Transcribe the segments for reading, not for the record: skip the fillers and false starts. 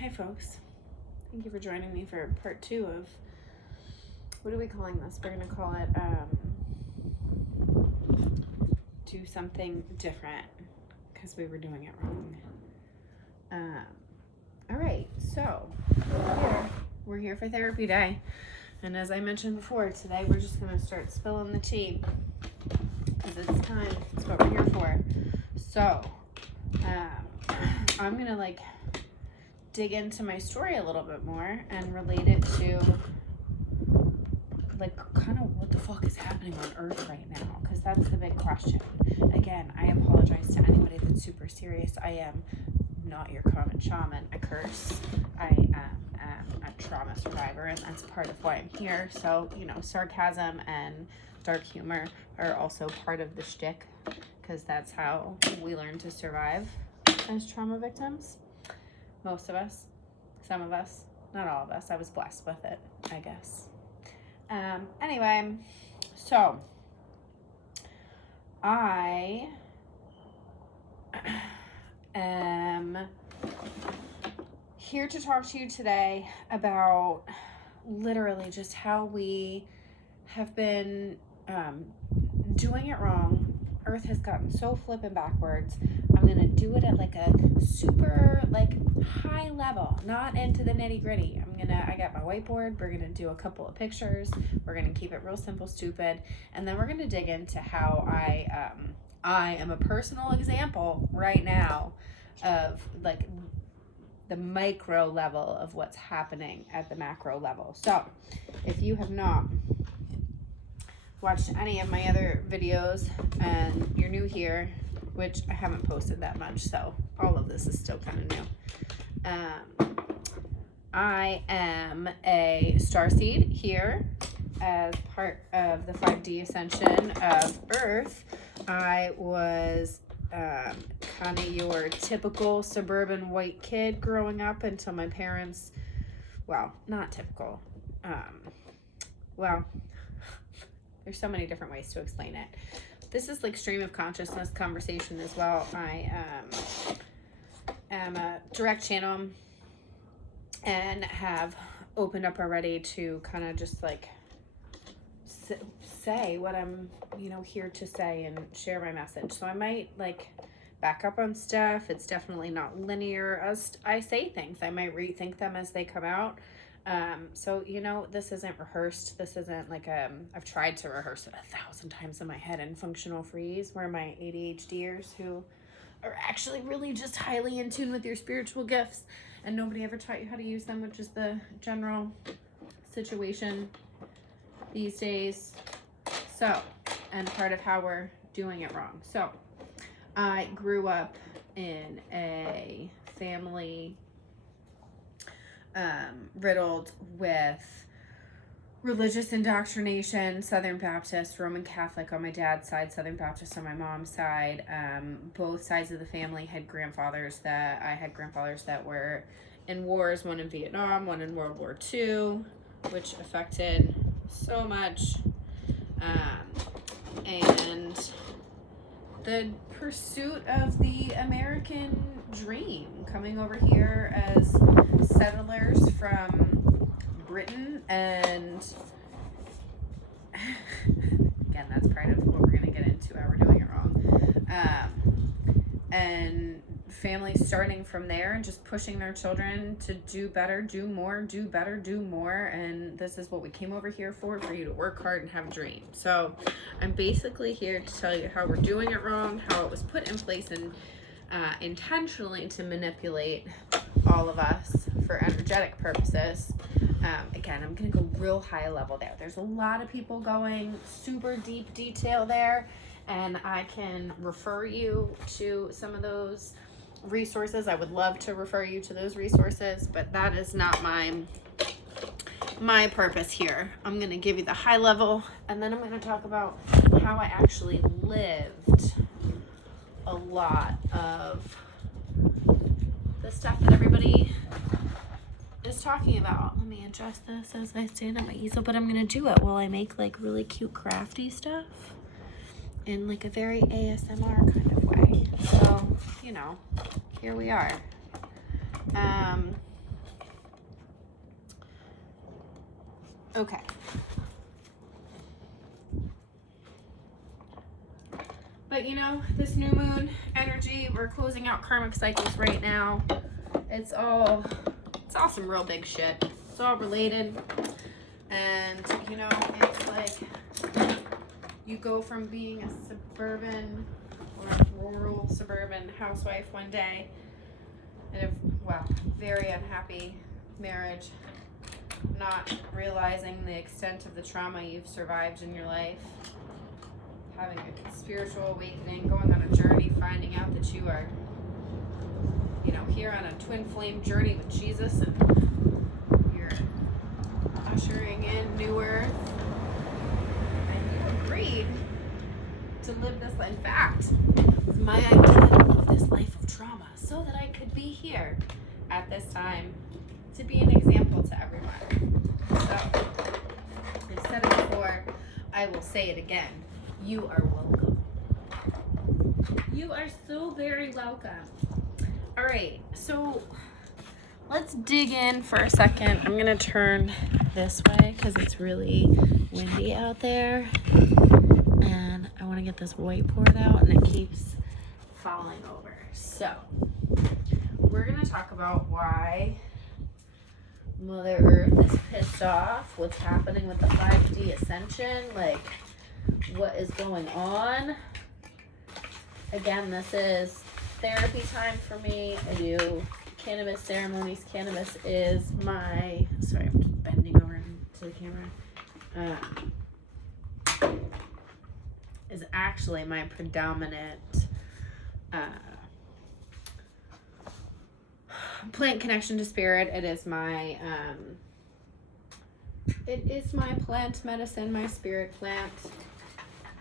Hi folks, thank you for joining me for part 2 of, what are we calling this? We're going to call it, do something different, because we were doing it wrong. Alright, so, we're here for therapy day, and as I mentioned before, today we're just going to start spilling the tea, because it's time, it's what we're here for. So, I'm going to, dig into my story a little bit more and relate it to kind of what the fuck is happening on Earth right now, because that's the big question. Again, I apologize to anybody that's super serious. I am not your common shaman. I curse. I am a trauma survivor, and that's part of why I'm here. So, sarcasm and dark humor are also part of the shtick, because that's how we learn to survive as trauma victims. Most of us, some of us, not all of us. I was blessed with it, I guess. Anyway, so I am here to talk to you today about literally just how we have been doing it wrong. Earth has gotten so flippin' backwards. I'm gonna do it at a super high level, not into the nitty gritty. I got my whiteboard. We're gonna do a couple of pictures. We're gonna keep it real simple, stupid, and then we're gonna dig into how I am a personal example right now of the micro level of what's happening at the macro level. So if you have not watched any of my other videos and you're new here, which I haven't posted that much, so all of this is still kind of new. I am a starseed here as part of the 5D ascension of Earth. I was kind of your typical suburban white kid growing up until my parents, well, not typical. There's so many different ways to explain it. This is stream of consciousness conversation as well. I am a direct channel and have opened up already to kind of just say what I'm here to say and share my message. So I might back up on stuff. It's definitely not linear as I say things. I might rethink them as they come out. So this isn't rehearsed. This isn't I've tried to rehearse it 1,000 times in my head in functional freeze, where my ADHDers who are actually really just highly in tune with your spiritual gifts, and nobody ever taught you how to use them, which is the general situation these days. So, and part of how we're doing it wrong. So, I grew up in a family riddled with religious indoctrination, Southern Baptist, Roman Catholic on my dad's side, Southern Baptist on my mom's side. Both sides of the family had grandfathers that were in wars, one in Vietnam, one in World War II, which affected so much. And the pursuit of the American dream, coming over here as settlers from Britain, and again, that's part of what we're going to get into, how we're doing it wrong, and families starting from there and just pushing their children to do better, do more, do better, do more, and this is what we came over here for you to work hard and have a dream. So I'm basically here to tell you how we're doing it wrong, how it was put in place and intentionally to manipulate all of us for energetic purposes. Again, I'm going to go real high level there. There's a lot of people going super deep detail there, and I can refer you to some of those resources. I would love to refer you to those resources, but that is not my purpose here. I'm going to give you the high level, and then I'm going to talk about how I actually lived a lot of the stuff that everybody is talking about. Let me adjust this as I stand at my easel, but I'm gonna do it while I make really cute crafty stuff in a very ASMR kind of way. So, here we are. Okay. But you know, this new moon energy, we're closing out karmic cycles right now. It's all some real big shit. It's all related. And you know, it's like you go from being a suburban or a rural suburban housewife one day in a very unhappy marriage, not realizing the extent of the trauma you've survived in your life, having a spiritual awakening, going on a journey, finding out that you are, you know, here on a twin flame journey with Jesus, and you're ushering in new earth, and you agreed to live this life. In fact, it's my idea to live this life of trauma so that I could be here at this time to be an example to everyone. So, I've said it before, I will say it again. You are welcome. You are so very welcome. All right, so let's dig in for a second. I'm gonna turn this way because it's really windy out there, and I want to get this whiteboard out, and it keeps falling over. So we're gonna talk about why Mother Earth is pissed off, what's happening with the 5D ascension, like what is going on. Again, this is therapy time for me. I do cannabis ceremonies. Cannabis is my, sorry, I'm just bending over into the camera. Is actually my predominant plant connection to spirit. It is my plant medicine, my spirit plant.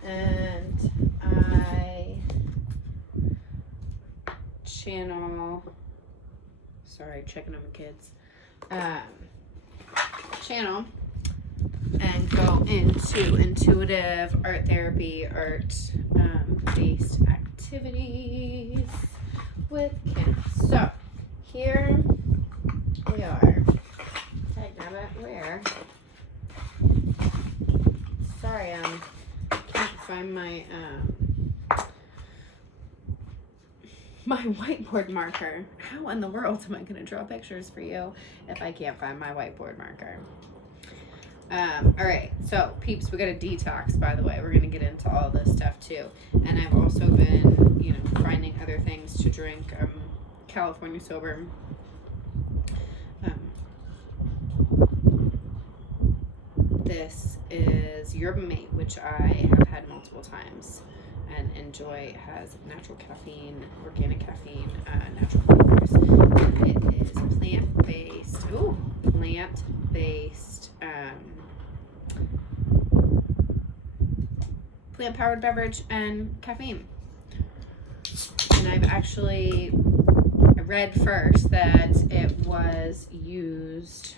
And I channel, sorry, checking on my kids, channel and go into intuitive art therapy, art based activities with cannabis. So here we are. Hey, Nabbit, where? Sorry, can't find my my whiteboard marker. How in the world am I going to draw pictures for you if I can't find my whiteboard marker? All right, so peeps, we got a detox, by the way. We're going to get into all this stuff too. And I've also been, you know, finding other things to drink. California sober. This is Yerba Mate, which I have had multiple times and enjoy. It has natural caffeine, organic caffeine, natural flavors. And it is plant-based, plant-powered beverage and caffeine. And I've actually read first that it was used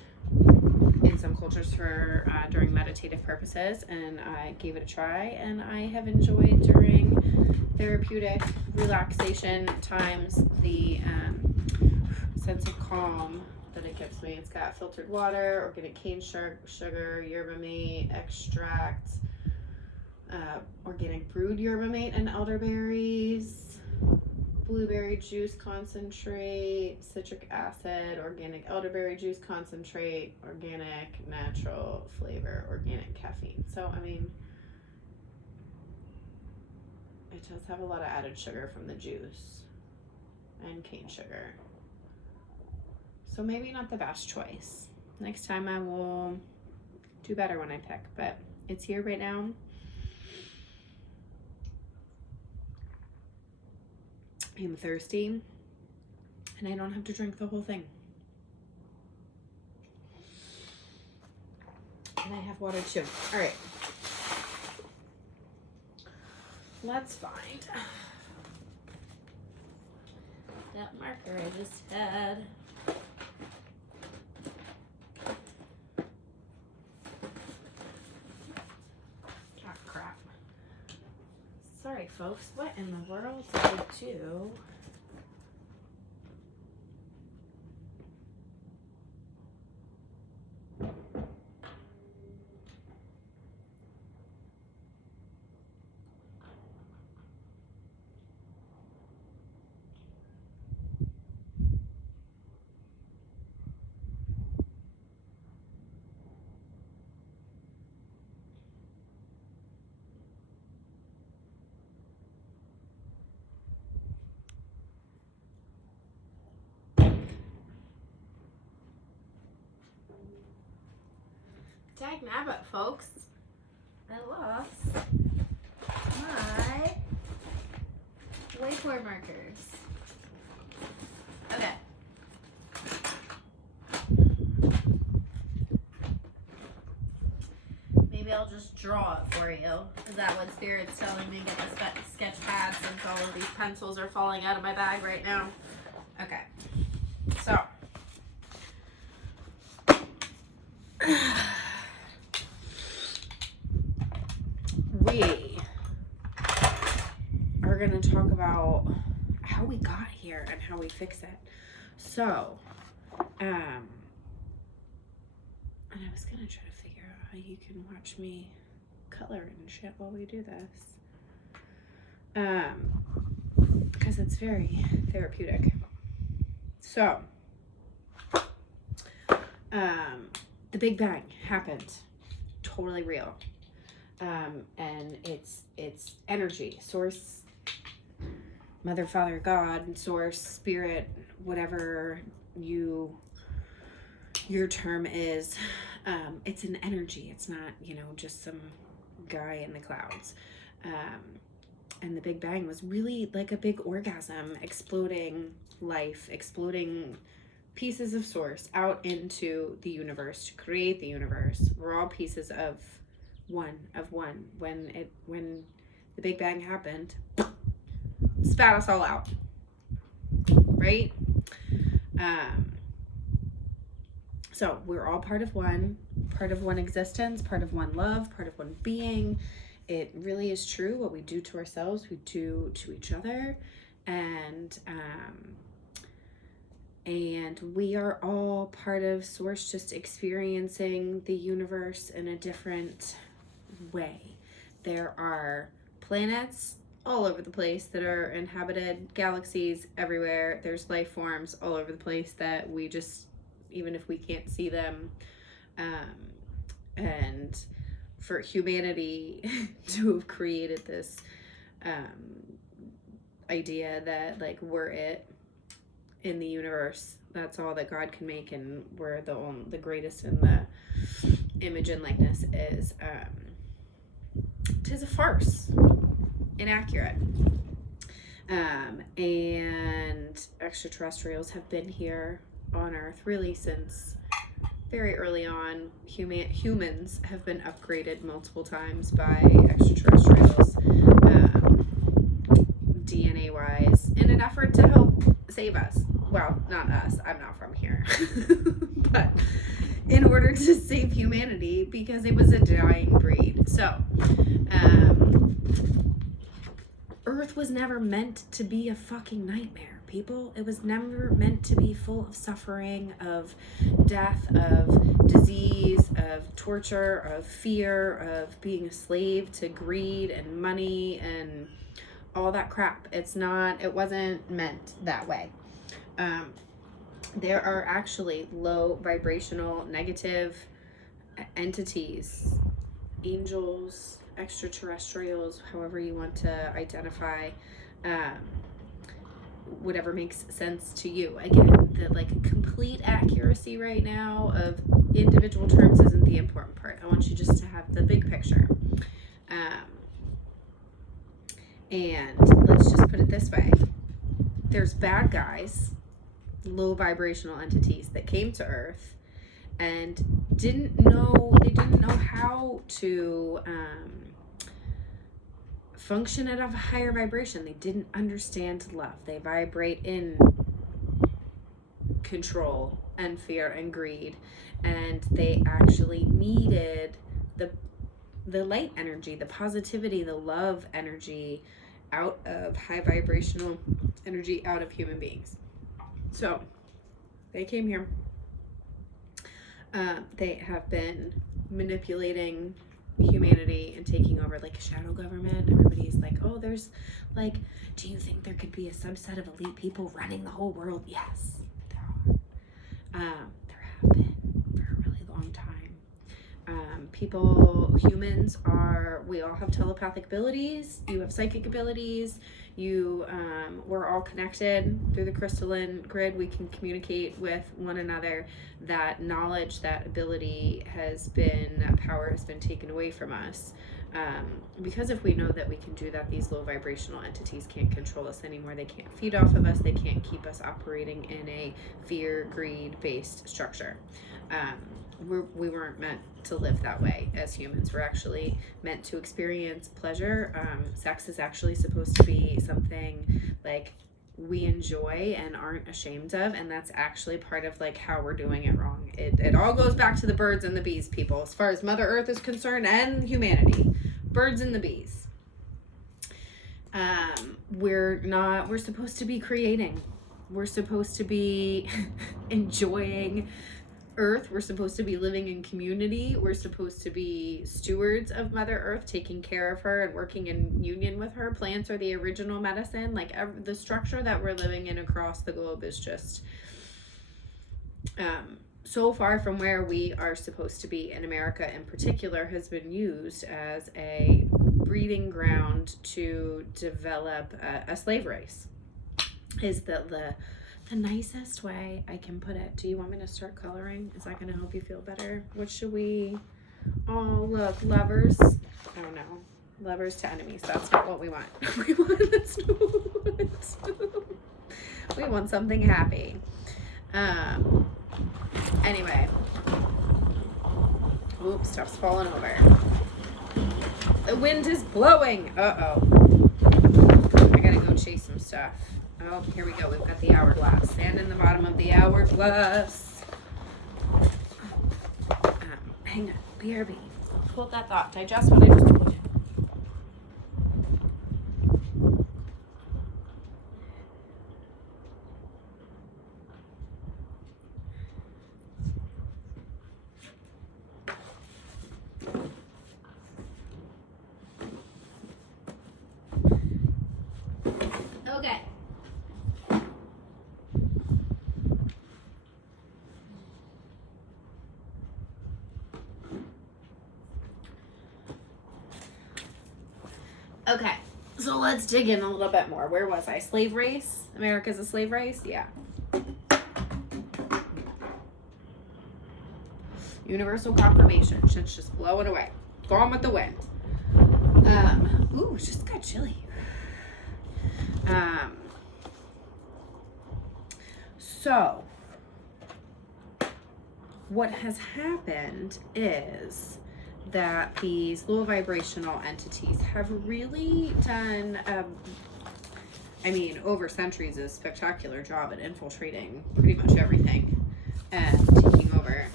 in some cultures for during meditative purposes, and I gave it a try, and I have enjoyed during therapeutic relaxation times the sense of calm that it gives me. It's got filtered water, organic cane sugar, yerba mate extract, organic brewed yerba mate and elderberries, blueberry juice concentrate, citric acid, organic elderberry juice concentrate, organic natural flavor, organic caffeine. So, I mean, it does have a lot of added sugar from the juice and cane sugar. So maybe not the best choice. Next time I will do better when I pick, but it's here right now. I'm thirsty, and I don't have to drink the whole thing. And I have water too. All right. Let's find that marker I just had. Oh, crap. Sorry, folks. What in the world did I do? folks. I lost my whiteboard markers. Okay. Maybe I'll just draw it for you. Is that what Spirit's telling me? Get the sketch pad since all of these pencils are falling out of my bag right now. Okay. So. We are going to talk about how we got here and how we fix it. So, and I was going to try to figure out how you can watch me color and shit while we do this. Because it's very therapeutic. So, the Big Bang happened. Totally real. And it's energy, source, mother, father, God, source, spirit, whatever your term is. It's an energy. It's not, just some guy in the clouds. And the Big Bang was really like a big orgasm, exploding life, exploding pieces of source out into the universe to create the universe. We're all pieces of one. When the Big Bang happened, spat us all out, right? So we're all part of one existence, part of one love, part of one being. It really is true. What we do to ourselves, we do to each other, and we are all part of source, just experiencing the universe in a different way. There are planets all over the place that are inhabited, galaxies everywhere. There's life forms all over the place that we just, even if we can't see them, and for humanity to have created this idea that like we're it in the universe, that's all that God can make, and we're the greatest in the image and likeness is 'tis a farce, inaccurate. And extraterrestrials have been here on Earth really since very early on. Humans have been upgraded multiple times by extraterrestrials, DNA wise, in an effort to help save us. Well, not us, I'm not from here, but in order to save humanity, because it was a dying breed. So, Earth was never meant to be a fucking nightmare, people. It was never meant to be full of suffering, of death, of disease, of torture, of fear, of being a slave to greed and money and all that crap. It wasn't meant that way. There are actually low vibrational negative entities, angels, extraterrestrials, however you want to identify, whatever makes sense to you. Again, the like complete accuracy right now of individual terms isn't the important part. I want you just to have the big picture. And let's just put it this way. There's bad guys, low vibrational entities that came to Earth and didn't know how to function at a higher vibration. They didn't understand love. They vibrate in control and fear and greed, and they actually needed the light energy, the positivity, the love energy out of high vibrational energy out of human beings. So they came here. They have been manipulating humanity and taking over like a shadow government. Everybody's like, oh, there's like, do you think there could be a subset of elite people running the whole world? Yes, there are. There have been for a really long time. humans we all have telepathic abilities. You have psychic abilities. We're all connected through the crystalline grid. We can communicate with one another. That knowledge, that ability that power has been taken away from us. Because if we know that we can do that, these low vibrational entities can't control us anymore. They can't feed off of us. They can't keep us operating in a fear, greed based structure. We weren't meant to live that way as humans. We're actually meant to experience pleasure. Sex is actually supposed to be something like we enjoy and aren't ashamed of, and that's actually part of like how we're doing it wrong. It all goes back to the birds and the bees, people, as far as Mother Earth is concerned, and humanity. Birds and the bees. We're supposed to be creating. We're supposed to be enjoying Earth. We're supposed to be living in community. We're supposed to be stewards of Mother Earth, taking care of her and working in union with her. Plants are the original medicine. Like the structure that we're living in across the globe is just so far from where we are supposed to be. In America in particular has been used as a breeding ground to develop a slave race. Is the nicest way I can put it. Do you want me to start coloring? Is that going to help you feel better? What should we... Oh, look, lovers. Oh, no. Lovers to enemies. That's not what we want. We want something happy. Anyway. Oops, stuff's falling over. The wind is blowing. Uh-oh. I gotta go chase some stuff. Oh, here we go. We've got the hourglass. Stand in the bottom of the hourglass. Hang on. BRB. Hold that thought. Digest what I just told you. Okay. Okay, so let's dig in a little bit more. Where was I? Slave race? America's a slave race? Yeah. Universal confirmation. Shit's just blowing away. Gone with the wind. Ooh, it just got chilly. So what has happened is that these low vibrational entities have really done, over centuries, a spectacular job at infiltrating pretty much everything and taking over.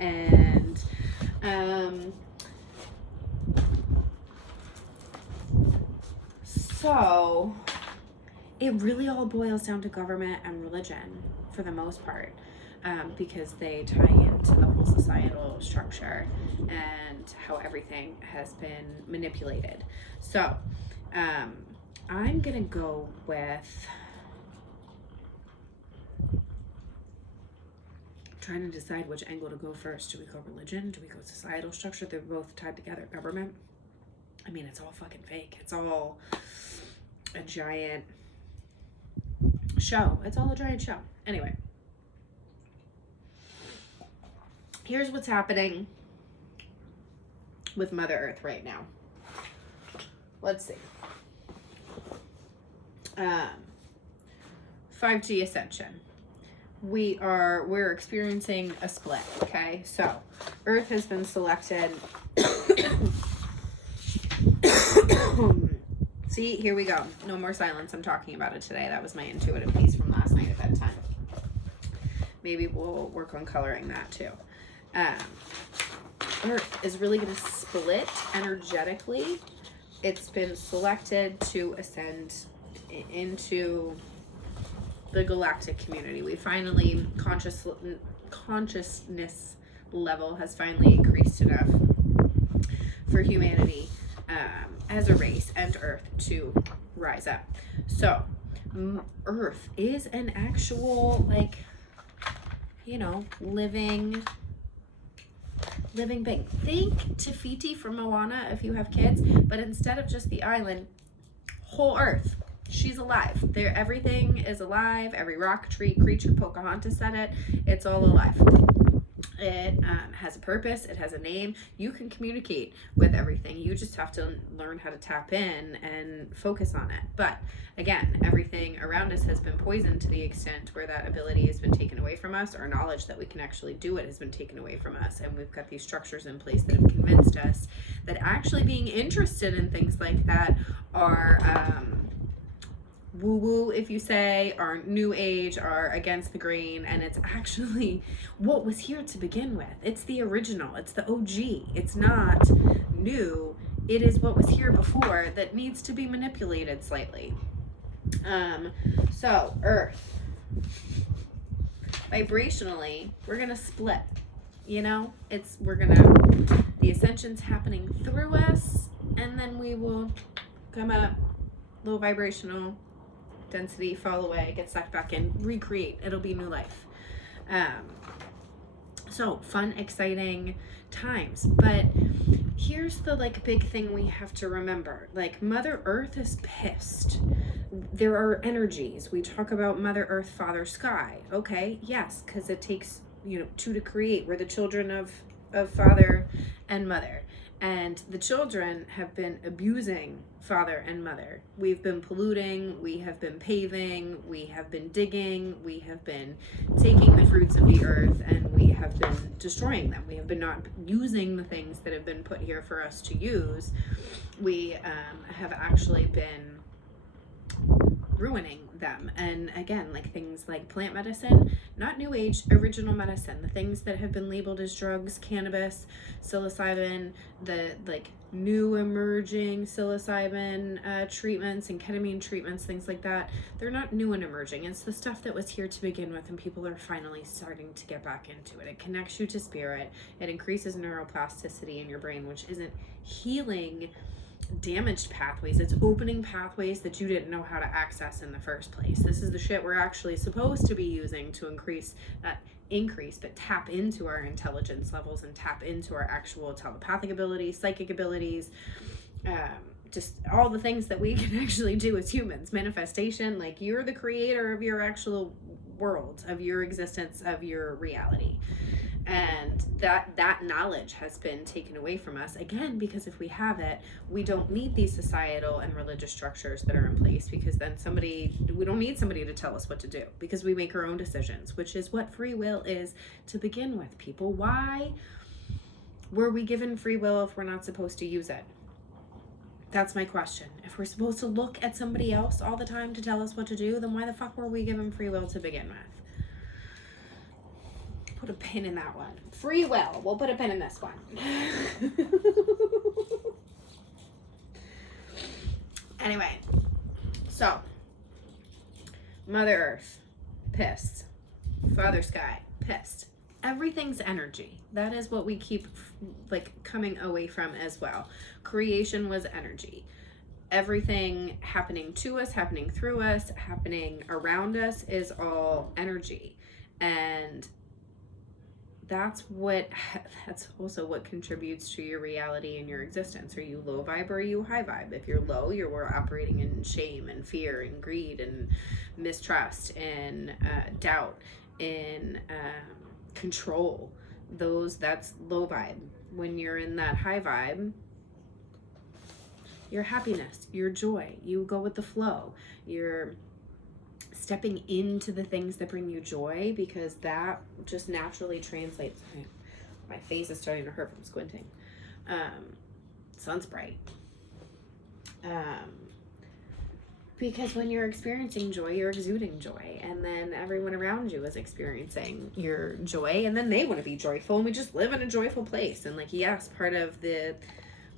And so it really all boils down to government and religion for the most part. Because they tie into the whole societal structure and how everything has been manipulated. So, I'm gonna go with trying to decide which angle to go first. Do we go religion? Do we go societal structure? They're both tied together. Government? I mean, it's all fucking fake. It's all a giant show. It's all a giant show. Anyway. Here's what's happening with Mother Earth right now. Let's see. 5G ascension. We're experiencing a split, okay? So, Earth has been selected. See, here we go. No more silence. I'm talking about it today. That was my intuitive piece from last night at bedtime. Maybe we'll work on coloring that too. Earth is really going to split energetically. It's been selected to ascend into the galactic community. We finally, consciousness level has finally increased enough for humanity as a race and Earth to rise up. So, Earth is an actual, living living being. Think Tafiti from Moana if you have kids, but instead of just the island, whole earth. She's alive. There, everything is alive. Every rock, tree, creature, Pocahontas said it. It's all alive. It has a purpose. It has a name. You can communicate with everything. You just have to learn how to tap in and focus on it. But again, everything around us has been poisoned to the extent where that ability has been taken away from us. Our knowledge that we can actually do it has been taken away from us. And we've got these structures in place that have convinced us that actually being interested in things like that are woo-woo, if you say, are new age, are against the grain, and it's actually what was here to begin with. It's the original. It's the OG. It's not new. It is what was here before that needs to be manipulated slightly. So Earth, vibrationally, we're gonna split. You know, the ascension's happening through us, and then we will come up, low vibrational density, fall away, get sucked back in, recreate. It'll be new life. So fun, exciting times. But here's the big thing we have to remember. Mother Earth is pissed. There are energies. We talk about Mother Earth, Father Sky. Okay, yes, because it takes two to create. We're the children of Father and Mother. And the children have been abusing Father and Mother. We've been polluting, we have been paving, we have been digging, we have been taking the fruits of the earth, and we have been destroying them. We have been not using the things that have been put here for us to use. We have actually been ruining them. And again, things like plant medicine, not new age, original medicine, the things that have been labeled as drugs, cannabis, psilocybin, the new emerging psilocybin treatments and ketamine treatments, things like that, they're not new and emerging. It's the stuff that was here to begin with, and people are finally starting to get back into it. It connects you to spirit. It increases neuroplasticity in your brain, which isn't healing damaged pathways. It's opening pathways that you didn't know how to access in the first place. This is the shit we're actually supposed to be using to but tap into our intelligence levels and tap into our actual telepathic abilities, psychic abilities, just all the things that we can actually do as humans. Manifestation, you're the creator of your actual world, of your existence, of your reality. And that knowledge has been taken away from us, again, because if we have it, we don't need these societal and religious structures that are in place, because then we don't need somebody to tell us what to do, because we make our own decisions, which is what free will is to begin with, people. Why were we given free will if we're not supposed to use it? That's my question. If we're supposed to look at somebody else all the time to tell us what to do, then why the fuck were we given free will to begin with? Put a pin in that one. Free will. We'll put a pin in this one. Anyway, so Mother Earth, pissed. Father Sky, pissed. Everything's energy. That is what we keep coming away from as well. Creation was energy. Everything happening to us, happening through us, happening around us is all energy. And that's also what contributes to your reality and your existence. Are you low vibe or are you high vibe? If you're low, we're operating in shame and fear and greed and mistrust and doubt and control. That's low vibe. When you're in that high vibe, your happiness, your joy, you go with the flow. You're stepping into the things that bring you joy, because that just naturally translates. My face is starting to hurt from squinting. Sun's bright. Because when you're experiencing joy, you're exuding joy, and then everyone around you is experiencing your joy, and then they want to be joyful, and we just live in a joyful place. And yes, part of the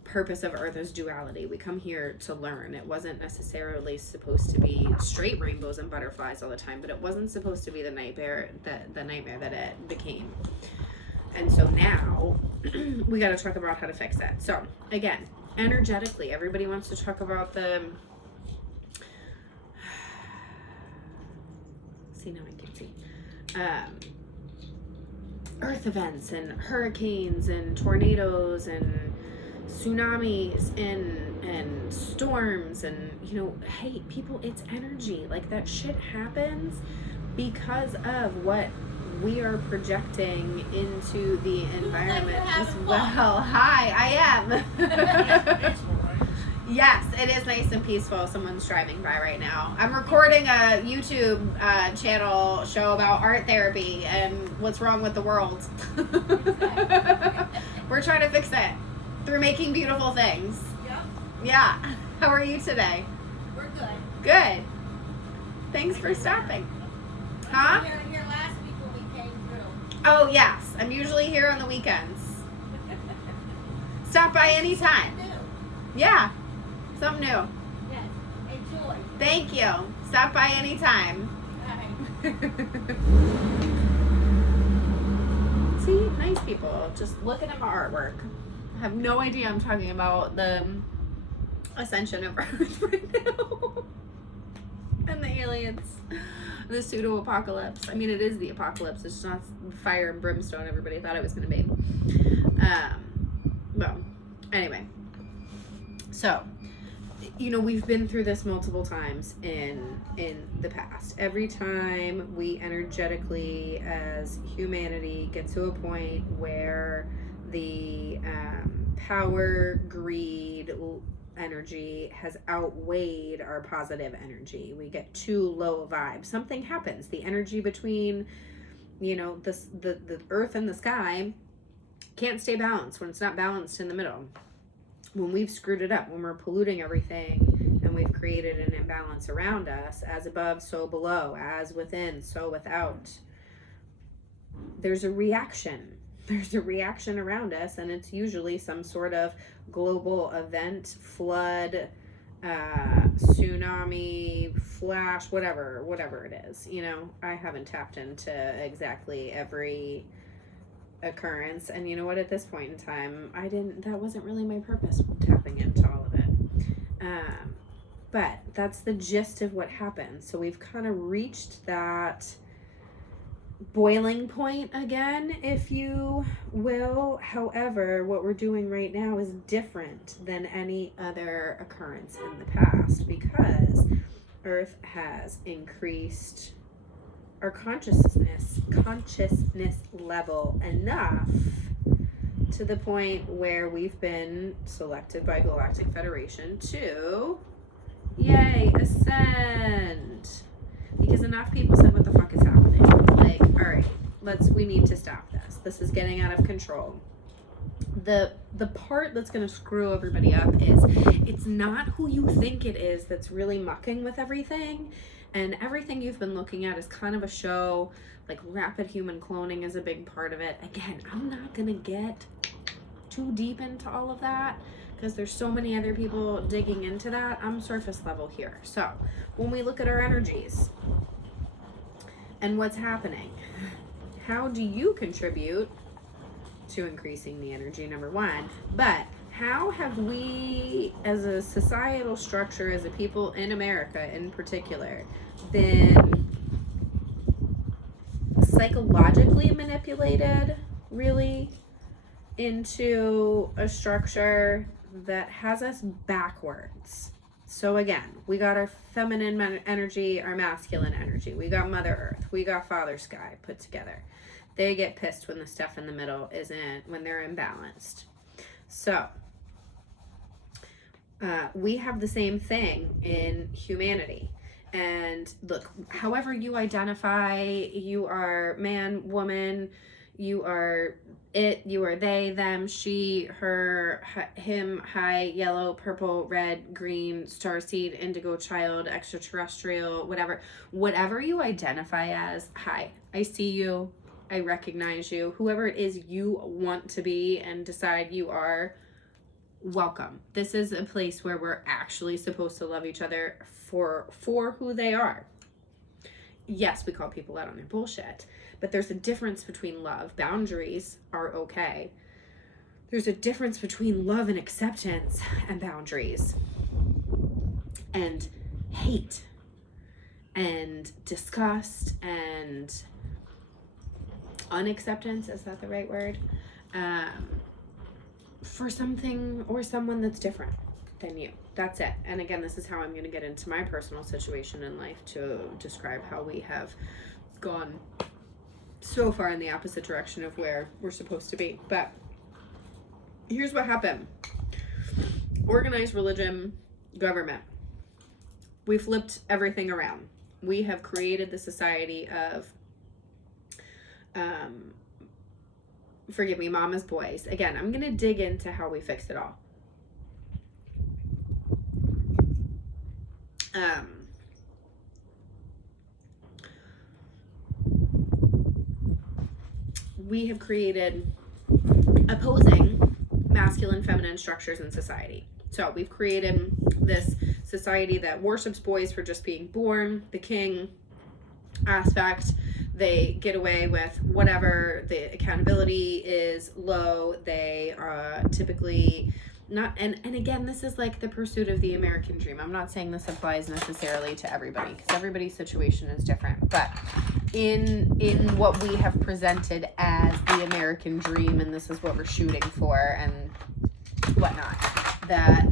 purpose of Earth is duality. We come here to learn. It wasn't necessarily supposed to be straight rainbows and butterflies all the time, but it wasn't supposed to be the nightmare that it became. And so now we got to talk about how to fix that. So again, energetically, everybody wants to talk about the see, now I can see earth events and hurricanes and tornadoes and tsunamis and storms and, you know, hey, people, it's energy. Like, that shit happens because of what we are projecting into the environment as well. Hi, I am. Yes, it is nice and peaceful. Someone's driving by right now. I'm recording a YouTube channel show about art therapy and what's wrong with the world. We're trying to fix it through making beautiful things. Yep. Yeah. How are you today? We're good. Good. Thanks for stopping. Huh? We were here last week when we came through. Oh, yes. I'm usually here on the weekends. Stop by anytime. New. Yeah. Something new. Yes. Enjoy. Thank you. Stop by anytime. Bye. See, nice people. Just looking at my artwork. I have no idea I'm talking about the ascension of Earth right now. And the aliens. The pseudo-apocalypse. I mean, it is the apocalypse. It's not fire and brimstone everybody thought it was going to be. Well, anyway. So, you know, we've been through this multiple times in the past. Every time we energetically, as humanity, get to a point where the power, greed, energy has outweighed our positive energy, we get too low a vibe. Something happens. The energy between, you know, the earth and the sky can't stay balanced when it's not balanced in the middle. When we've screwed it up, when we're polluting everything and we've created an imbalance around us, as above, so below, as within, so without, there's a reaction. There's a reaction around us, and it's usually some sort of global event, flood, tsunami, flash, whatever it is. You know, I haven't tapped into exactly every occurrence, and you know what, at this point in time, that wasn't really my purpose, tapping into all of it, but that's the gist of what happened. So we've kind of reached that boiling point again, if you will. However, what we're doing right now is different than any other occurrence in the past, because Earth has increased our consciousness level enough to the point where we've been selected by Galactic Federation to, yay, ascend. Because enough people said, what the fuck is happening? Like, all right, we need to stop this. This is getting out of control. The part that's going to screw everybody up is it's not who you think it is that's really mucking with everything. And everything you've been looking at is kind of a show. Like, rapid human cloning is a big part of it. Again, I'm not going to get too deep into all of that because there's so many other people digging into that. I'm surface level here. So when we look at our energies and what's happening, how do you contribute to increasing the energy, number one? But how have we, as a societal structure, as a people in America in particular, been psychologically manipulated, really, into a structure that has us backwards? So again, we got our feminine energy, our masculine energy. We got Mother Earth. We got Father Sky put together. They get pissed when the stuff in the middle when they're imbalanced. So we have the same thing in humanity. And look, however you identify, you are man, woman, you are it, you are they, them, she, her, him, high, yellow, purple, red, green, starseed, indigo, child, extraterrestrial, whatever you identify as. Hi, I see you, I recognize you. Whoever it is you want to be and decide you are, welcome. This is a place where we're actually supposed to love each other for who they are. Yes, we call people out on their bullshit, but there's a difference between love. Boundaries are okay. There's a difference between love and acceptance and boundaries, and hate and disgust and unacceptance, is that the right word? For something or someone that's different than you. That's it. And again, this is how I'm going to get into my personal situation in life to describe how we have gone so far in the opposite direction of where we're supposed to be. But here's what happened. Organized religion, government. We flipped everything around. We have created the society of, forgive me, mama's boys. Again, I'm going to dig into how we fixed it all. We have created opposing masculine, feminine structures in society. So we've created this society that worships boys for just being born, the king aspect. They get away with whatever. The accountability is low. They are typically not, and again, this is like the pursuit of the American dream. I'm not saying this applies necessarily to everybody, because everybody's situation is different. But in what we have presented as the American dream, and this is what we're shooting for and whatnot, that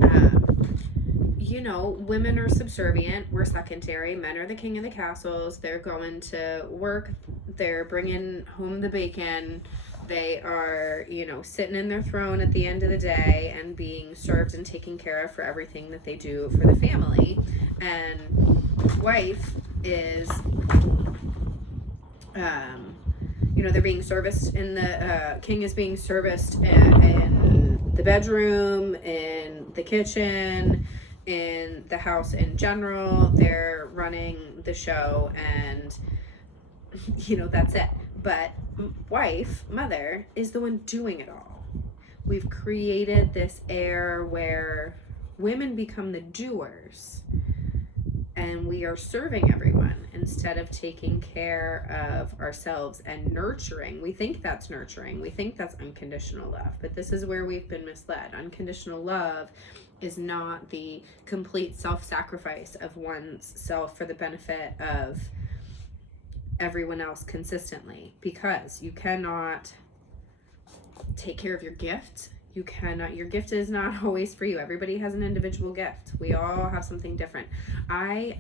women are subservient, we're secondary, men are the king of the castles, they're going to work, they're bringing home the bacon, they are, sitting in their throne at the end of the day and being served and taken care of for everything that they do for the family. And wife is, they're being serviced in the, king is being serviced in the bedroom, in the kitchen, in the house in general. They're running the show, and that's it. But wife, mother, is the one doing it all. We've created this air where women become the doers, and we are serving everyone instead of taking care of ourselves and nurturing. We think that's nurturing. We think that's unconditional love. But this is where we've been misled. Unconditional love is not the complete self-sacrifice of one's self for the benefit of everyone else consistently, because you cannot take care of your gift. Your gift is not always for you. Everybody has an individual gift. We all have something different. I,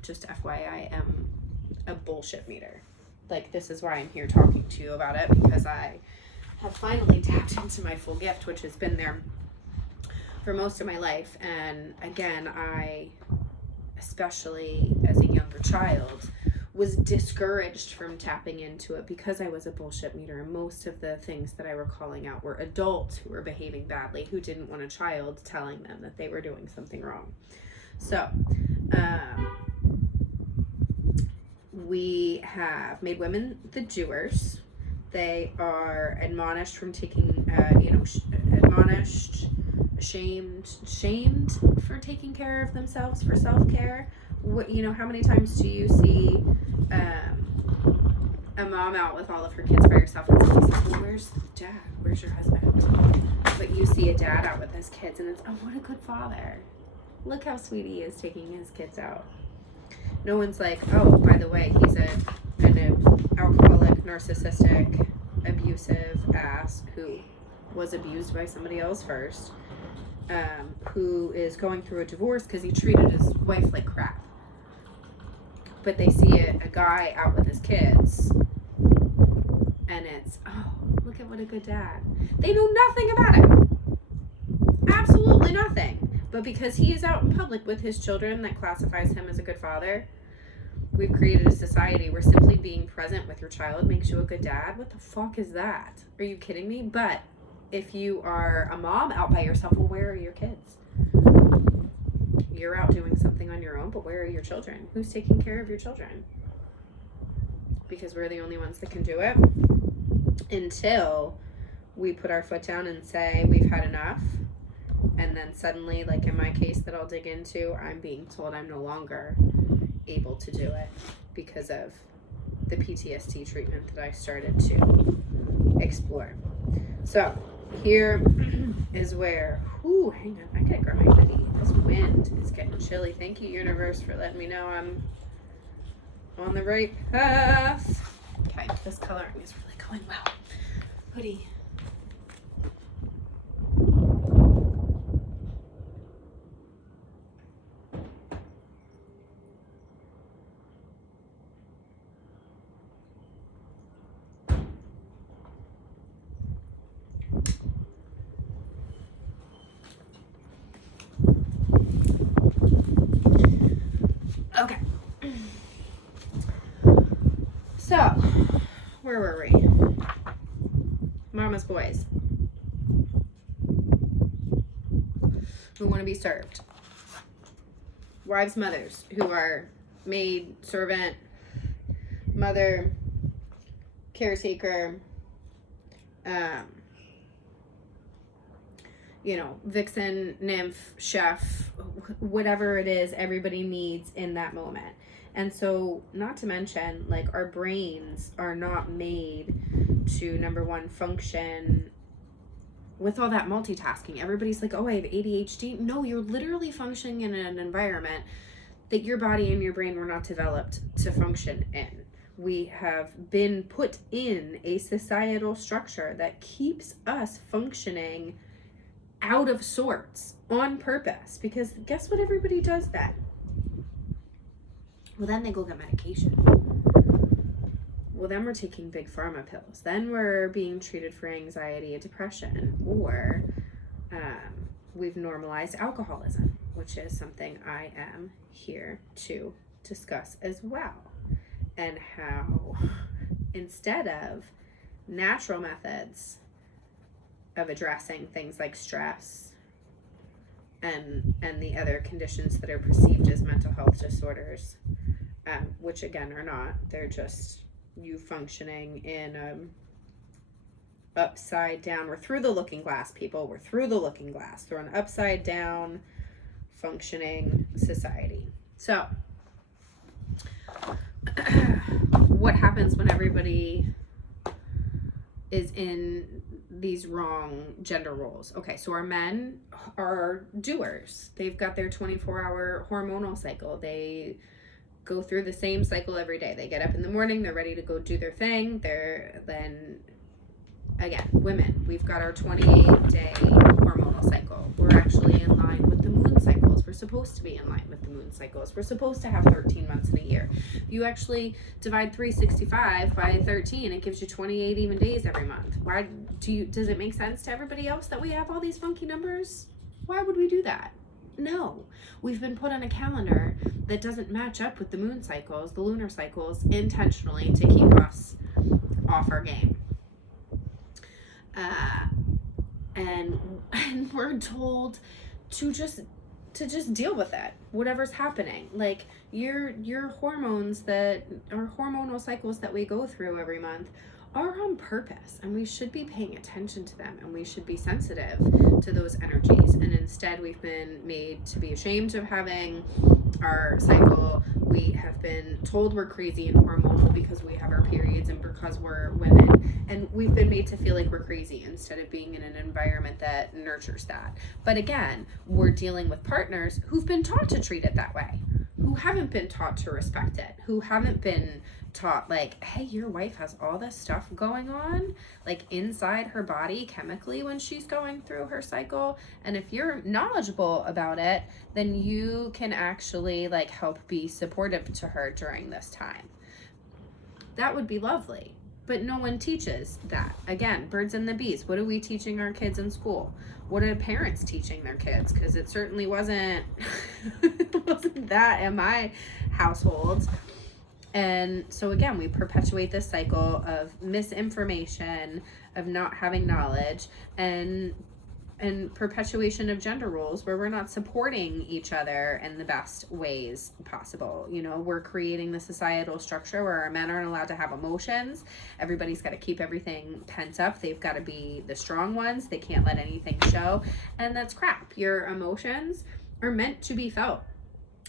just FYI, am a bullshit meter. Like, this is why I'm here talking to you about it, because I have finally tapped into my full gift, which has been there for most of my life. And again, I, especially as a younger child, was discouraged from tapping into it because I was a bullshit meter. And most of the things that I were calling out were adults who were behaving badly, who didn't want a child telling them that they were doing something wrong. So, we have made women the doers. They are admonished from taking, shamed for taking care of themselves, for self-care. How many times do you see a mom out with all of her kids by herself and somebody says, well, where's dad? Where's your husband? But you see a dad out with his kids and it's, oh, what a good father. Look how sweet he is taking his kids out. No one's like, oh, by the way, he's an alcoholic, narcissistic, abusive ass who was abused by somebody else first, who is going through a divorce because he treated his wife like crap. But they see a guy out with his kids, and it's, oh, look at what a good dad. They know nothing about him. Absolutely nothing. But because he is out in public with his children, that classifies him as a good father. We've created a society where simply being present with your child makes you a good dad. What the fuck is that? Are you kidding me? But if you are a mom out by yourself, well, where are your kids? You're out doing something on your own, but where are your children? Who's taking care of your children? Because we're the only ones that can do it. Until we put our foot down and say we've had enough. And then suddenly, like in my case that I'll dig into, I'm being told I'm no longer able to do it because of the PTSD treatment that I started to explore. So here is where, hang on, I gotta grab my hoodie. This wind is getting chilly. Thank you, universe, for letting me know I'm on the right path. Okay. Okay, this coloring is really going well. Hoodie. Okay. So, where were we? Mama's boys who want to be served. Wives, mothers who are maid, servant, mother, caretaker, vixen, nymph, chef, whatever it is everybody needs in that moment. And so, not to mention, like, our brains are not made to, number one, function with all that multitasking. Everybody's like, oh, I have ADHD. No, you're literally functioning in an environment that your body and your brain were not developed to function in. We have been put in a societal structure that keeps us functioning out of sorts on purpose, because guess what everybody does then? Well, then they go get medication. Well, then we're taking big pharma pills. Then we're being treated for anxiety and depression. Or we've normalized alcoholism, which is something I am here to discuss as well. And how, instead of natural methods of addressing things like stress and the other conditions that are perceived as mental health disorders, which again are not, they're just you functioning in upside down. We're through the looking glass, people. We're through the looking glass. They're an upside down functioning society. So what happens when everybody is in these wrong gender roles? Okay, so our men are doers. They've got their 24-hour hormonal cycle. They go through the same cycle every day. They get up in the morning, they're ready to go do their thing. Then again, women, we've got our 28-day hormonal cycle. We're actually in line with the moon cycles. We're supposed to be in line with the moon cycles. We're supposed to have 13 months in a year. If you actually divide 365 by 13, it gives you 28 even days every month. Why does it make sense to everybody else that we have all these funky numbers? Why would we do that? No, we've been put on a calendar that doesn't match up with the moon cycles, the lunar cycles, intentionally to keep us off our game. And we're told to just deal with it, whatever's happening. Like your hormones that our hormonal cycles that we go through every month are on purpose, and we should be paying attention to them, and we should be sensitive to those energies. And instead we've been made to be ashamed of having our cycle. We have been told we're crazy and hormonal because we have our periods and because we're women, and we've been made to feel like we're crazy instead of being in an environment that nurtures that. But again, we're dealing with partners who've been taught to treat it that way, who haven't been taught to respect it, who haven't been taught, like, hey, your wife has all this stuff going on, like, inside her body chemically when she's going through her cycle. And if you're knowledgeable about it, then you can actually, like, help be supportive to her during this time. That would be lovely. But no one teaches that. Again, birds and the bees. What are we teaching our kids in school? What are parents teaching their kids? Because it certainly wasn't that in my household. And so again, we perpetuate this cycle of misinformation, of not having knowledge, and perpetuation of gender roles where we're not supporting each other in the best ways possible. You know, we're creating the societal structure where our men aren't allowed to have emotions. Everybody's got to keep everything pent up. They've got to be the strong ones. They can't let anything show. And that's crap. Your emotions are meant to be felt.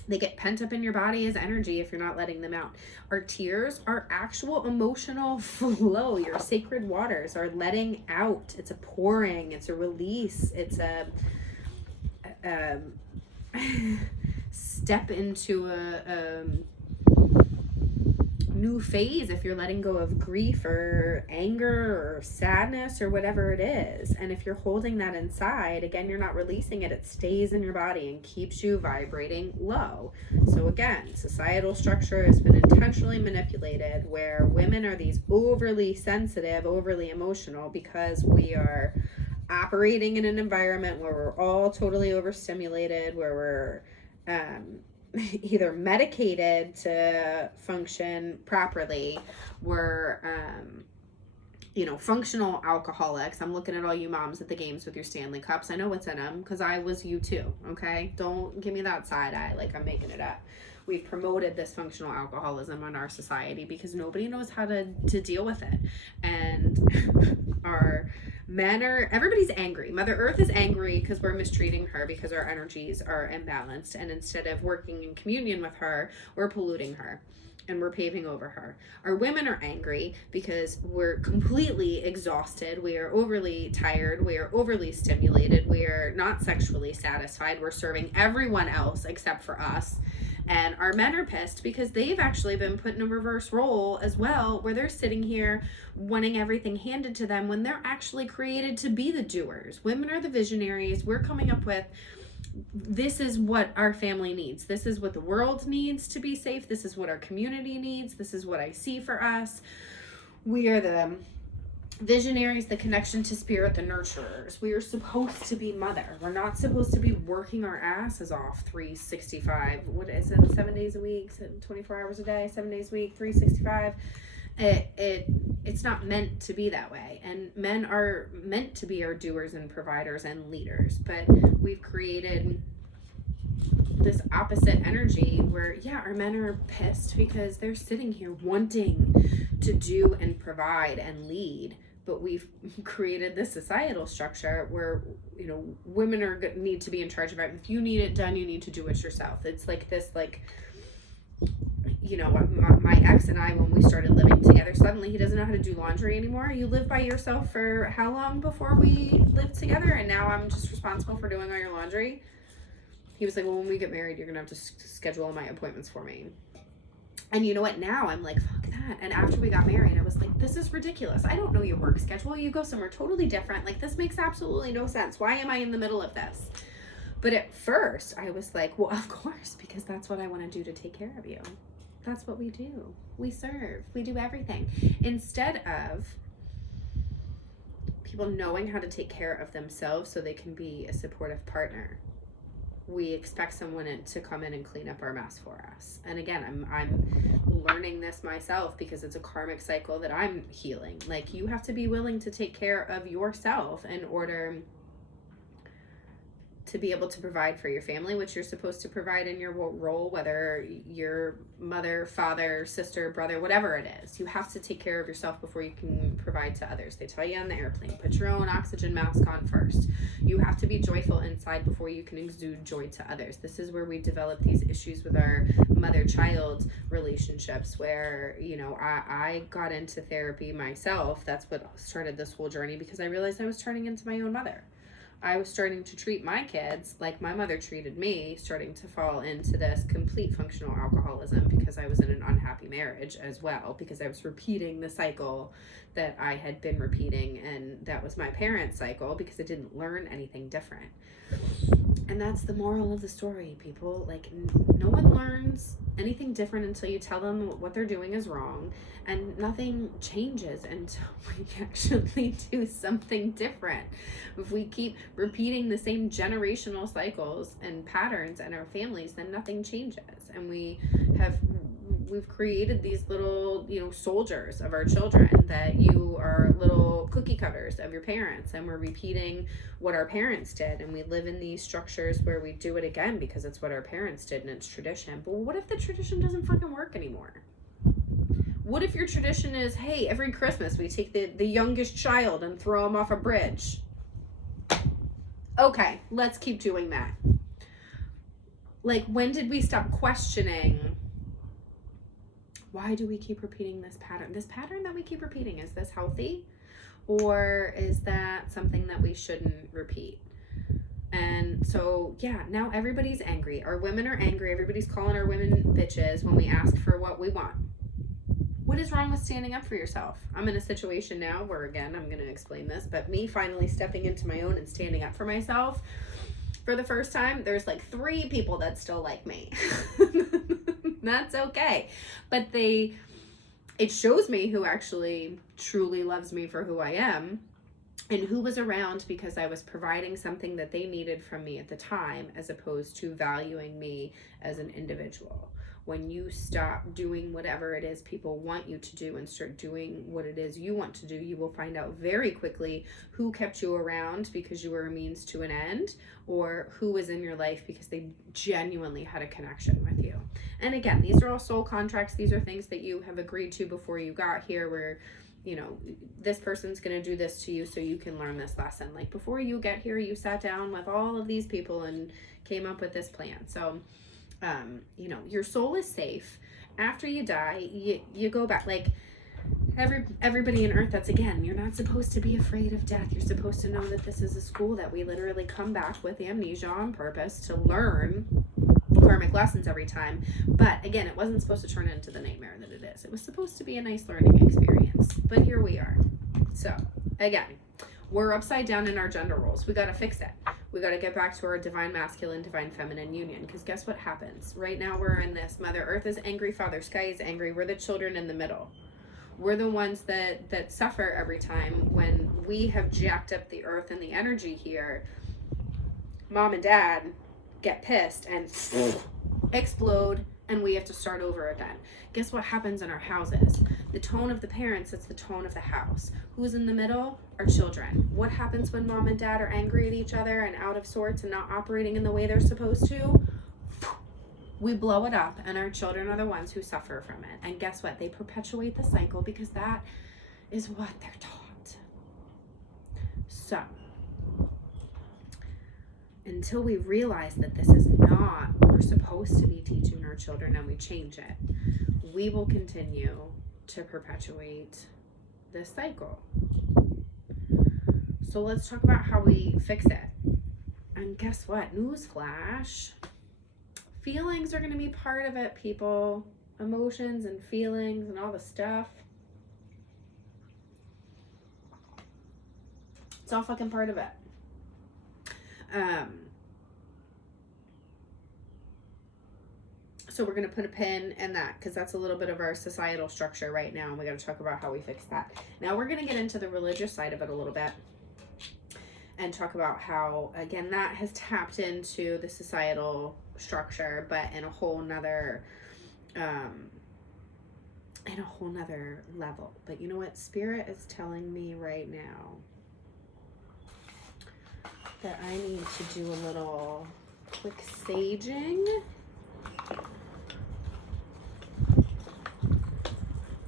They get pent up in your body as energy if you're not letting them out. Our tears are actual emotional flow. Your sacred waters are letting out. It's a pouring. It's a release. It's a step into new phase if you're letting go of grief or anger or sadness or whatever it is. And if you're holding that inside, again, you're not releasing it. It stays in your body and keeps you vibrating low. So again, societal structure has been intentionally manipulated where women are these overly sensitive, overly emotional, because we are operating in an environment where we're all totally overstimulated, where we're either medicated to function properly. We're functional alcoholics. I'm looking at all you moms at the games with your Stanley Cups. I know what's in them because I was you too, okay? Don't give me that side eye like I'm making it up. We've promoted this functional alcoholism in our society because nobody knows how to deal with it. And everybody's angry. Mother Earth is angry because we're mistreating her, because our energies are imbalanced. And instead of working in communion with her, we're polluting her and we're paving over her. Our women are angry because we're completely exhausted. We are overly tired. We are overly stimulated. We are not sexually satisfied. We're serving everyone else except for us. And our men are pissed because they've actually been put in a reverse role as well, where they're sitting here wanting everything handed to them when they're actually created to be the doers. Women are the visionaries. We're coming up with, this is what our family needs. This is what the world needs to be safe. This is what our community needs. This is what I see for us. We are the visionaries, the connection to spirit, the nurturers. We are supposed to be mother. We're not supposed to be working our asses off 365. What is it? 7 days a week, 24 hours a day, 7 days a week, 365. It's not meant to be that way. And men are meant to be our doers and providers and leaders. But we've created this opposite energy where, our men are pissed because they're sitting here wanting to do and provide and lead. But we've created this societal structure where, women need to be in charge of it. If you need it done, you need to do it yourself. It's like this, my ex and I, when we started living together, suddenly he doesn't know how to do laundry anymore. You live by yourself for how long before we lived together? And now I'm just responsible for doing all your laundry. He was like, well, when we get married, you're going to have to schedule all my appointments for me. And you know what? Now I'm like, fuck that. And after we got married, I was like, this is ridiculous. I don't know your work schedule. You go somewhere totally different. Like, this makes absolutely no sense. Why am I in the middle of this? But at first I was like, well, of course, because that's what I want to do to take care of you. That's what we do. We serve. We do everything. Instead of people knowing how to take care of themselves so they can be a supportive partner, we expect someone to come in and clean up our mess for us. And again, I'm learning this myself because it's a karmic cycle that I'm healing. Like, you have to be willing to take care of yourself in order to be able to provide for your family, which you're supposed to provide in your role, whether you're mother, father, sister, brother, whatever it is. You have to take care of yourself before you can provide to others. They tell you on the airplane, put your own oxygen mask on first. You have to be joyful inside before you can exude joy to others. This is where we develop these issues with our mother-child relationships where, I got into therapy myself. That's what started this whole journey, because I realized I was turning into my own mother. I was starting to treat my kids like my mother treated me, starting to fall into this complete functional alcoholism because I was in an unhappy marriage as well, because I was repeating the cycle that I had been repeating, and that was my parents' cycle because I didn't learn anything different. And that's the moral of the story, people. Like, no one learns anything different until you tell them what they're doing is wrong, and nothing changes until we actually do something different. If we keep repeating the same generational cycles and patterns in our families, then nothing changes. And we've created these little, soldiers of our children, that you are little cookie cutters of your parents, and we're repeating what our parents did, and we live in these structures where we do it again because it's what our parents did and it's tradition. But what if the tradition doesn't fucking work anymore? What if your tradition is, hey, every Christmas we take the youngest child and throw him off a bridge? Okay, let's keep doing that. Like, when did we stop questioning, why do we keep repeating this pattern? This pattern that we keep repeating, is this healthy? Or is that something that we shouldn't repeat? And so, now everybody's angry. Our women are angry. Everybody's calling our women bitches when we ask for what we want. What is wrong with standing up for yourself? I'm in a situation now where, again, I'm going to explain this, but me finally stepping into my own and standing up for myself for the first time, there's like 3 people that still like me. That's okay. But it shows me who actually truly loves me for who I am and who was around because I was providing something that they needed from me at the time, as opposed to valuing me as an individual. When you stop doing whatever it is people want you to do and start doing what it is you want to do, you will find out very quickly who kept you around because you were a means to an end, or who was in your life because they genuinely had a connection with you. And again, these are all soul contracts. These are things that you have agreed to before you got here, where, you know, this person's going to do this to you so you can learn this lesson. Like, before you get here, you sat down with all of these people and came up with this plan. So, you know, your soul is safe. After you die, you go back. Like, everybody in earth, that's, again, you're not supposed to be afraid of death. You're supposed to know that this is a school that we literally come back with amnesia on purpose to learn karmic lessons every time. But again, it wasn't supposed to turn into the nightmare that it is. It was supposed to be a nice learning experience. But here we are. So again, we're upside down in our gender roles. We got to fix it. We got to get back to our divine masculine, divine feminine union. Because guess what happens? Right now we're in this. Mother Earth is angry. Father Sky is angry. We're the children in the middle. We're the ones that suffer every time when we have jacked up the earth and the energy here. Mom and dad get pissed and explode, and we have to start over again. Guess what happens in our houses? The tone of the parents, it's the tone of the house. Who's in the middle? Our children. What happens when mom and dad are angry at each other and out of sorts and not operating in the way they're supposed to? We blow it up, and our children are the ones who suffer from it. And guess what? They perpetuate the cycle because that is what they're taught. So, until we realize that this is not what we're supposed to be teaching our children and we change it, we will continue to perpetuate this cycle. So let's talk about how we fix it. And guess what? Newsflash. Feelings are going to be part of it, people. Emotions and feelings and all the stuff. It's all fucking part of it. So we're going to put a pin in that because that's a little bit of our societal structure right now, and we got to talk about how we fix that. Now we're going to get into the religious side of it a little bit and talk about how, again, that has tapped into the societal structure, but in a whole nother level. But you know what? Spirit is telling me right now that I need to do a little quick saging.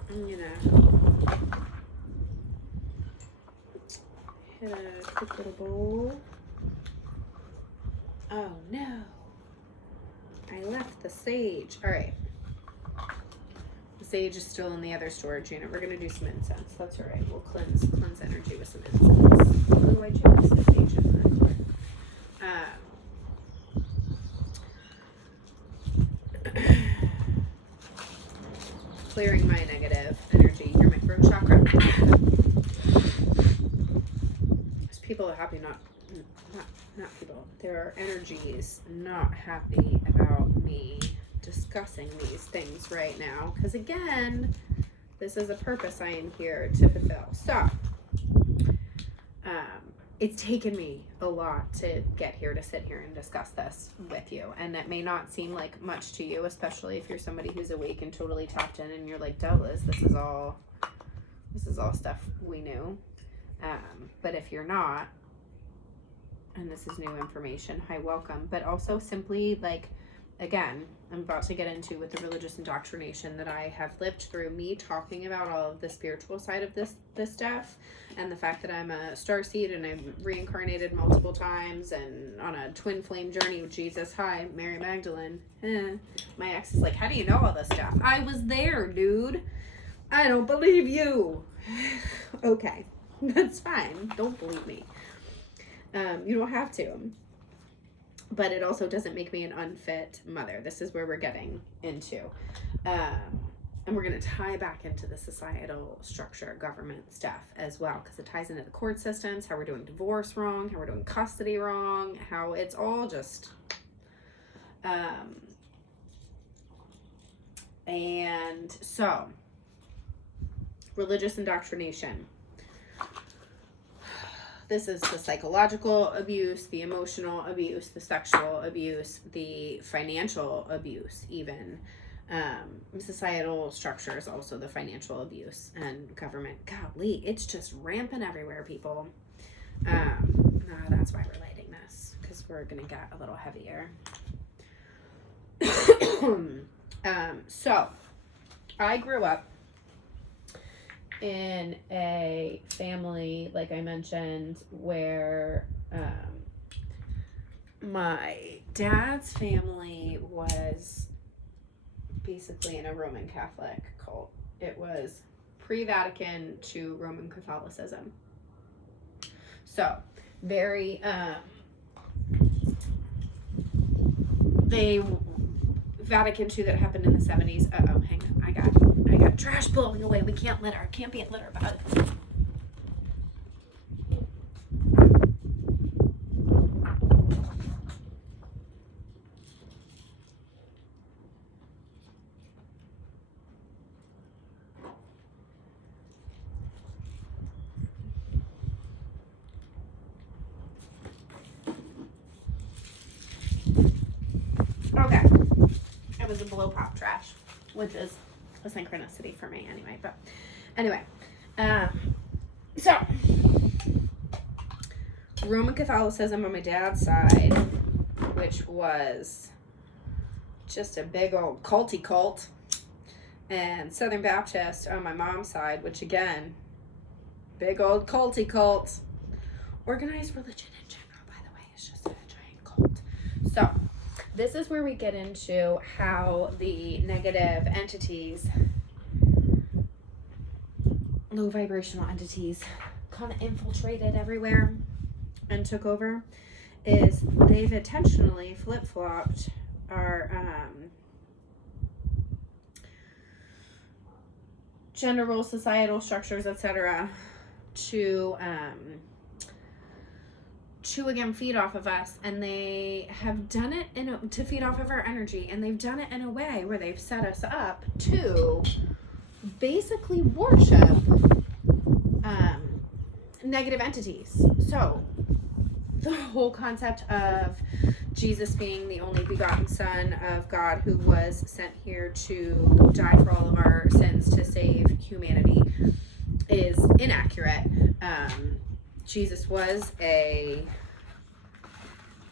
I'm gonna hit a quick little bowl. Oh no, I left the sage. All right, the sage is still in the other storage unit. We're gonna do some incense. That's all right. We'll cleanse energy with some incense. Oh, I chose the sage in there. Clearing my negative energy. You're my throat chakra. There's people happy, not people. There are energies not happy about me discussing these things right now. Because again, this is a purpose I am here to fulfill. So, it's taken me a lot to get here, to sit here and discuss this with you. And it may not seem like much to you, especially if you're somebody who's awake and totally tapped in and you're like, Douglas, this is all stuff we knew. But if you're not, and this is new information, hi, welcome. But also simply, like, again, I'm about to get into with the religious indoctrination that I have lived through, me talking about all of the spiritual side of this stuff, and the fact that I'm a starseed and I'm reincarnated multiple times and on a twin flame journey with Jesus. Hi, Mary Magdalene. My ex is like, how do you know all this stuff? I was there, dude. I don't believe you. Okay, that's fine. Don't believe me. You don't have to. But it also doesn't make me an unfit mother. This is where we're getting into. And we're going to tie back into the societal structure, government stuff as well, because it ties into the court systems, how we're doing divorce wrong, how we're doing custody wrong, how it's all just... and so, religious indoctrination. This is the psychological abuse, the emotional abuse, the sexual abuse, the financial abuse, even. Societal structures, also the financial abuse, and government. Golly, it's just rampant everywhere, people. That's why we're lighting this, because we're going to get a little heavier. So, I grew up in a family, like I mentioned, where my dad's family was basically in a Roman Catholic cult. It was pre-Vatican to Roman Catholicism. So, very, Vatican II that happened in the 70s. Hang on. I got trash blowing away. We can't litter. Can't be a litter bug. Okay. It was a blow pop trash, which is a synchronicity for me anyway. But anyway, so Roman Catholicism on my dad's side, which was just a big old culty cult, and Southern Baptist on my mom's side, which again, big old culty cult. Organized religion in general, by the way, is just a giant cult. So this is where we get into how the negative entities, low vibrational entities, kind of infiltrated everywhere and took over. Is they've intentionally flip-flopped our general societal structures, etc., to again feed off of us, and they have done it to feed off of our energy, and they've done it in a way where they've set us up to basically worship negative entities. So the whole concept of Jesus being the only begotten Son of God who was sent here to die for all of our sins to save humanity is inaccurate. Jesus was a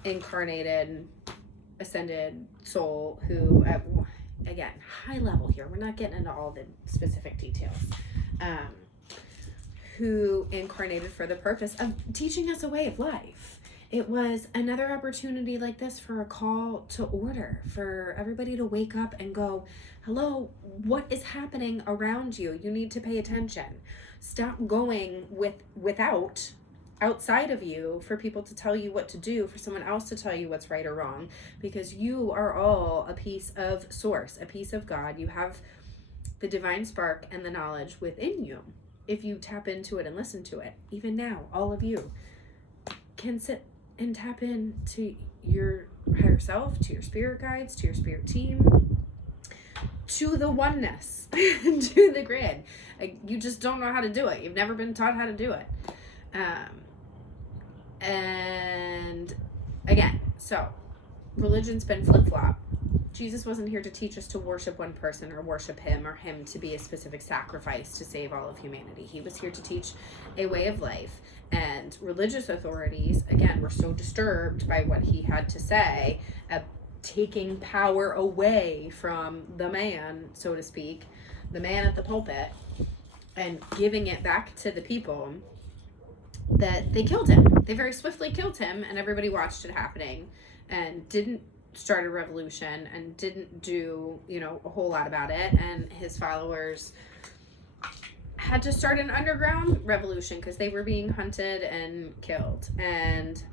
incarnated, ascended soul who, again, high level here, we're not getting into all the specific details, who incarnated for the purpose of teaching us a way of life. It was another opportunity like this for a call to order, for everybody to wake up and go, hello, what is happening around you? You need to pay attention. Stop going outside of you for people to tell you what to do, for someone else to tell you what's right or wrong, because you are all a piece of source, a piece of God. You have the divine spark and the knowledge within you. If you tap into it and listen to it, even now, all of you can sit and tap into your higher self, to your spirit guides, to your spirit team, to the oneness, to the grid. You just don't know how to do it. You've never been taught how to do it. And again, so religion's been flip-flop. Jesus wasn't here to teach us to worship one person or worship him or him to be a specific sacrifice to save all of humanity. He was here to teach a way of life. And religious authorities, again, were so disturbed by what he had to say, taking power away from the man, so to speak, the man at the pulpit, and giving it back to the people, that they killed him. They very swiftly killed him, and everybody watched it happening and didn't start a revolution and didn't do, a whole lot about it. And his followers had to start an underground revolution because they were being hunted and killed. And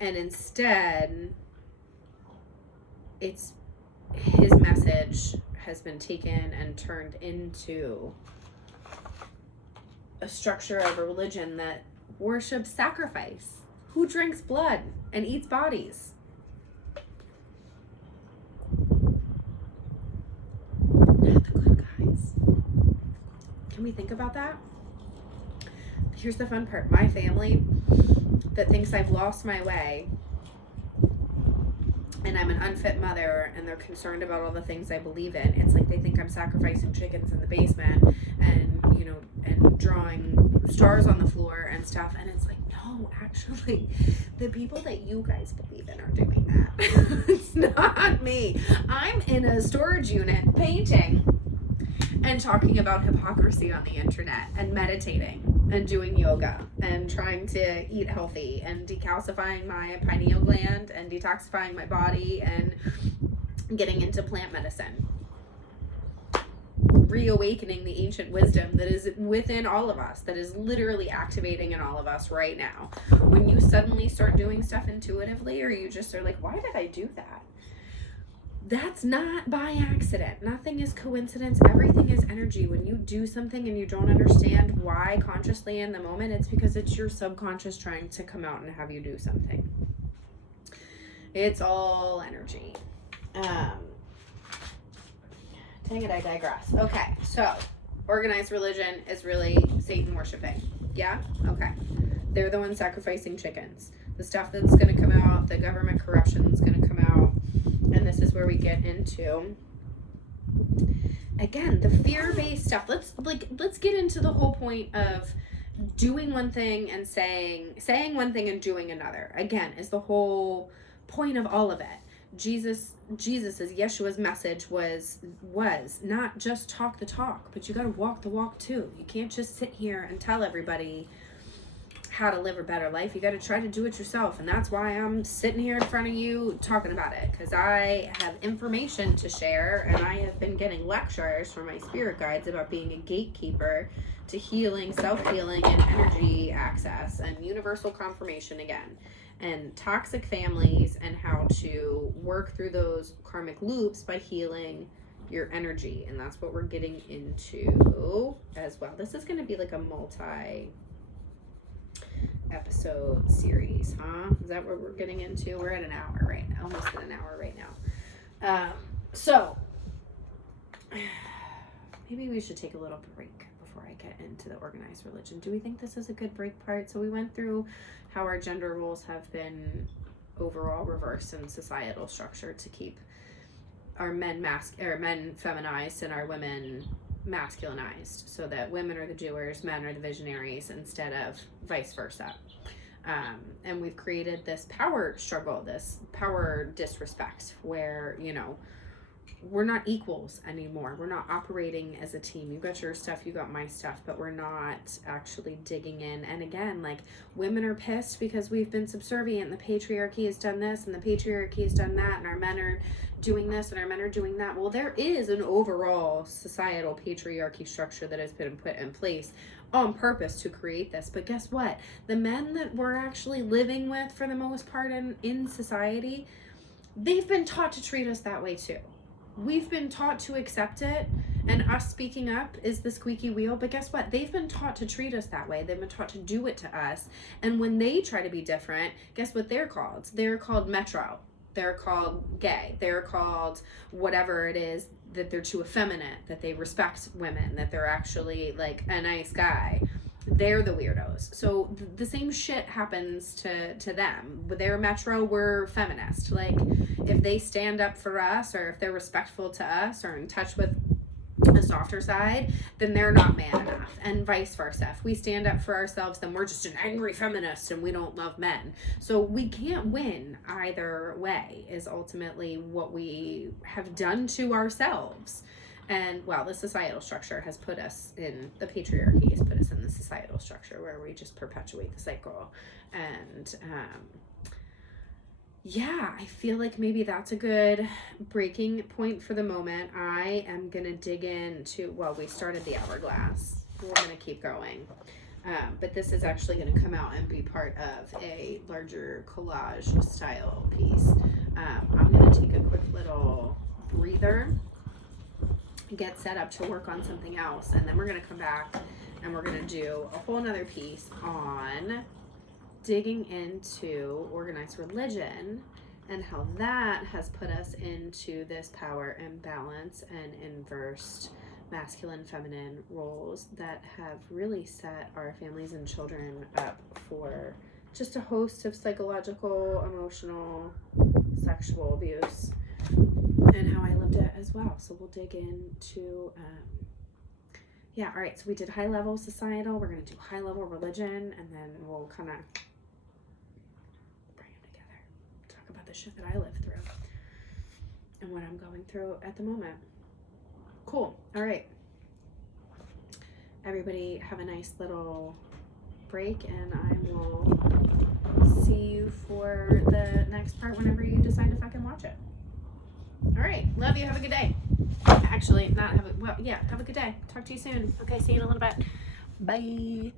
instead, it's his message has been taken and turned into a structure of a religion that worships sacrifice. Who drinks blood and eats bodies? Not the good guys. Can we think about that? Here's the fun part. My family that thinks I've lost my way and I'm an unfit mother, and they're concerned about all the things I believe in. It's like they think I'm sacrificing chickens in the basement and, you know, and drawing stars on the floor and stuff. And it's like, no, actually, the people that you guys believe in are doing that. It's not me. I'm in a storage unit painting and talking about hypocrisy on the internet and meditating and doing yoga and trying to eat healthy and decalcifying my pineal gland and detoxifying my body and getting into plant medicine. Reawakening the ancient wisdom that is within all of us, that is literally activating in all of us right now. When you suddenly start doing stuff intuitively, or you just are like, why did I do that? That's not by accident. Nothing is coincidence. Everything is energy. When you do something and you don't understand why consciously in the moment, it's because it's your subconscious trying to come out and have you do something. It's all energy. Dang it, I digress. Okay, so organized religion is really Satan worshiping. Yeah? Okay. They're the ones sacrificing chickens. The stuff that's going to come out, the government corruption that's going to come out. And this is where we get into, again, the fear-based stuff. Let's get into the whole point of doing one thing and saying one thing and doing another. Again, is the whole point of all of it. Yeshua's message was not just talk the talk, but you got to walk the walk too. You can't just sit here and tell everybody how to live a better life. You got to try to do it yourself. And that's why I'm sitting here in front of you talking about it, because I have information to share, and I have been getting lectures from my spirit guides about being a gatekeeper to healing, self-healing, and energy access, and universal confirmation again, and toxic families, and how to work through those karmic loops by healing your energy. And that's what we're getting into as well. This is going to be like a multi-episode series, huh? Is that what we're getting into? We're at an hour right now, almost at an hour right now. So maybe we should take a little break before I get into the organized religion. Do we think this is a good break part? So we went through how our gender roles have been overall reversed in societal structure to keep our men feminized and our women masculinized, so that women are the doers, men are the visionaries, instead of vice versa. And we've created this power struggle, this power disrespect, where, you know, we're not equals anymore. We're not operating as a team. You got your stuff, you got my stuff, but we're not actually digging in. And again, like, women are pissed because we've been subservient, and the patriarchy has done this and the patriarchy has done that, and our men are doing this and our men are doing that. Well, there is an overall societal patriarchy structure that has been put in place on purpose to create this. But guess what? The men that we're actually living with for the most part in society, they've been taught to treat us that way too. We've been taught to accept it, and us speaking up is the squeaky wheel. But guess what? They've been taught to treat us that way. They've been taught to do it to us. And when they try to be different, guess what they're called? They're called metro. They're called gay. They're called whatever it is, that they're too effeminate, that they respect women, that they're actually like a nice guy. They're the weirdos. So the same shit happens to them. They're metro, we're feminist. Like, if they stand up for us, or if they're respectful to us, or in touch with a softer side, then they're not man enough, and vice versa. If we stand up for ourselves, then we're just an angry feminist and we don't love men. So we can't win either way, is ultimately what we have done to ourselves. And, well, the societal structure has put us in, the patriarchy has put us in the societal structure where we just perpetuate the cycle. And, yeah, I feel like maybe that's a good breaking point for the moment. I am going to dig into, well, we started the hourglass. We're going to keep going. But this is actually going to come out and be part of a larger collage style piece. I'm going to take a quick little breather, get set up to work on something else, and then we're going to come back and we're going to do a whole nother piece on digging into organized religion and how that has put us into this power imbalance and inversed masculine feminine roles that have really set our families and children up for just a host of psychological, emotional, sexual abuse, and how I lived it as well. So we'll dig into yeah, all right, so we did high level societal, we're going to do high level religion, and then we'll kind of bring them together, talk about the shit that I lived through and what I'm going through at the moment. Cool. All right. Everybody have a nice little break, and I will see you for the next part whenever you decide to fucking watch it. All right. Love you. Have a good day. Actually, not have a, well, yeah, have a good day. Talk to you soon. Okay, see you in a little bit. Bye.